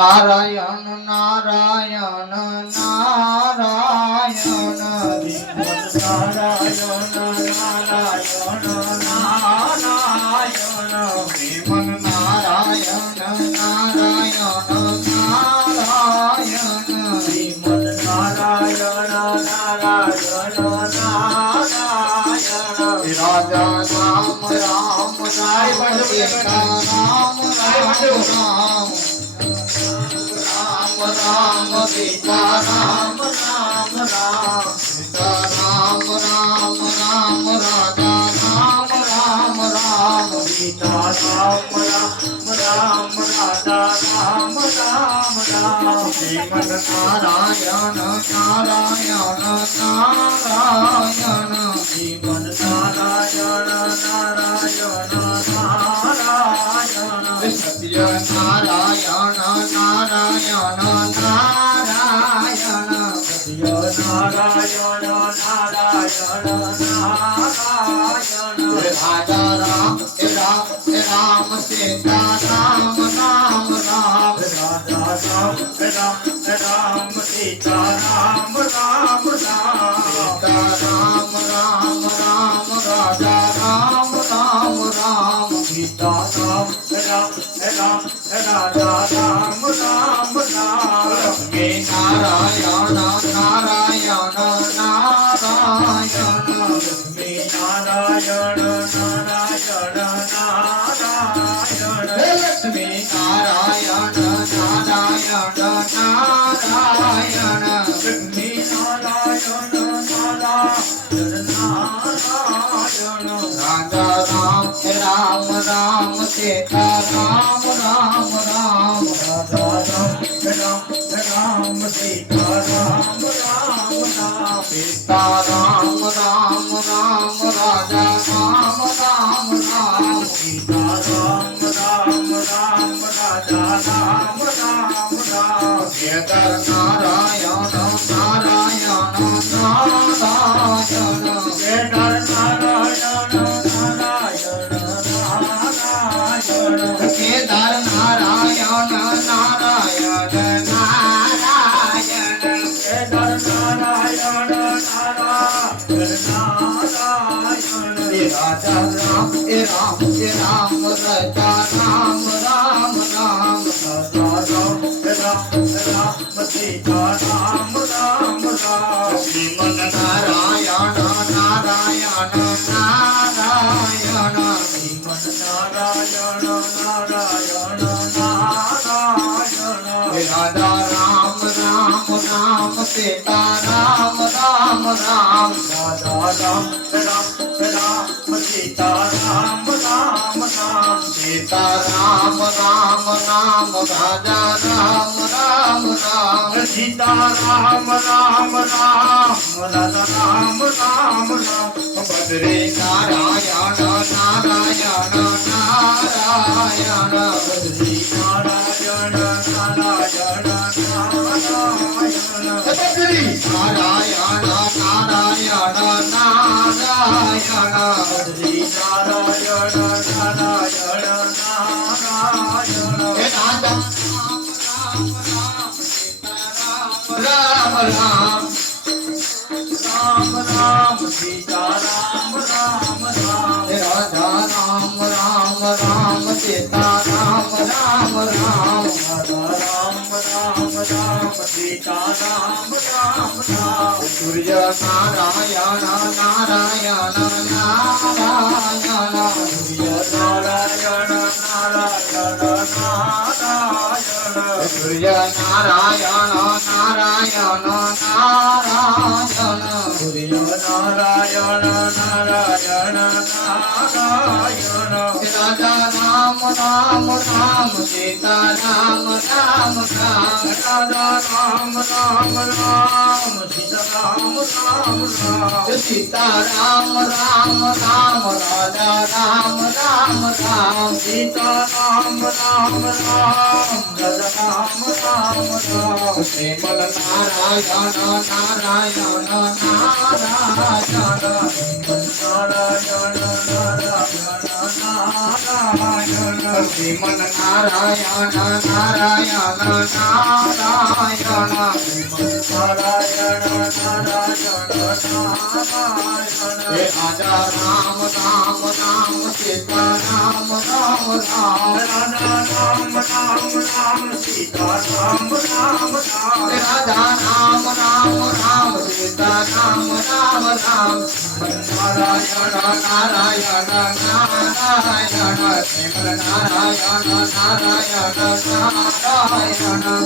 નારાયણ નારાયણ નારાયણ નારાયણ નારાયણ નારાયણ શ્રીમન નારાયણ નારાયણ નારાયણ શ્રીમદ નારાયણ નારાયણ નારાયણ રાજા રામ રામ રામ સીતા રામ રામ રામ રામ સીતા રામ રામ રામ સીતા રામ રામ રામ રાજા રામ રામ રામ સીતા રામ રામ રામ રાજા રામ રામ રામ શ્રીમદ નારાયણ નારાયણ નારાયણ શ્રીમદ નારાયણ નારાયણ નારાયણ સત્ય નારાયણ નારાયણ નારાયણ સત્ય નારાયણ નારાયણ નારાયણ રાજા રામ રામ સીતા રામ રામ રામ રાજા રામ રામ રામ સીતા રામ રામ રામ સીતા રામ રામ રામ રાજા રામ રામ રામ સીતા રામ રામ રામ રાજા રામ રામ રામ હે નારાયણ નારાયણ નારાયણ લક્ષ્મી નારાયણ નારાયણ નારાયણ હે લક્ષ્મી નારાયણ નારાયણ નારાયણ લક્ષ્મી નારાયણ નારાયણ નારાયણ રાજા રામ રામ રામ સીતા રામ રામ રામ રાજા રામ રામ સીતા રામ રામ રામ સીતા રામ રામ રામ રાજા રામ રામ રામ સીતા રામ રામ રામ રાજા રામ રામ રામ કેદાર નારાયણ નારાયણ નારાયણ કેદાર નારાયણ નારાયણ નારાયણ કેદાર નારાયણ નારાયણ નારાયણ કેદાર નારાયણ નારાયણ નારાયણ રાજા રામ રામ રામ રાજા રામ રામ રામ રાજા રામ રામ સીતા રામ રામ રામ શ્રીમદ નારાયણ નારાયણ નારાયણ શ્રીમદ નારાયણ નારાયણ નારાયણ રાજા રામ રામ રામ સીતા રામ રામ રામ રાજા રામ રામ રામ સીતા રામ રામ રામ સીતા રામ રામ રામ રાજા રામ રામ રામ સીતા રામ રામ રામ રાજા રામ રામ રામ બદ્રી નારાયણ નારાયણ નારાયણ બદ્રી નારાયણ નારાયણ નારાયણ બદ્રી નારાયણ નારાયણ નારાયણ બદ્રી નારાયણ નારાયણ નારાયણ હે રાજા રામ રામ રામ રામ સીતા રામ રામ રામ હે રાજા રામ રામ રામ સીતા રામ રામ રામ રાજા રામ રામ રામ સીતા રામ રામ રામ સૂર્ય નારાયણ નારાયણ નારાયણ સૂર્ય નારાયણ નારાયણ નારાયણ સૂર્ય નારાયણ નારાયણ નારાયણ સૂર્ય નારાયણ નારાયણ નારાયણ રાજા રામ રામ રામ સીતા રામ રામ રામ રાજા રામ રામ રામ સીતા રામ રામ રામ સીતા રામ રામ રામ રાજા રામ રામ રામ સીતા રામ રામ રામ રાજા રામ રામ રામ શ્રીમદ નારાયણ નારાયણ નારાયણ નારાયણ નારાયણ નારાયણ નારાયણ શ્રીમન નારાયણ નારાયણ નારાયણ નારાયણ હે રાજા રામ રામ રામ સીતા રામ રામ રામ સીતા રામ રામ રામ હે રાજા રામ રામ રામ સીતા રામ રામ રામ નારાયણ નારાયણ નારાયણ શ્રીમન નારાયણ નારાયણ નારાયણ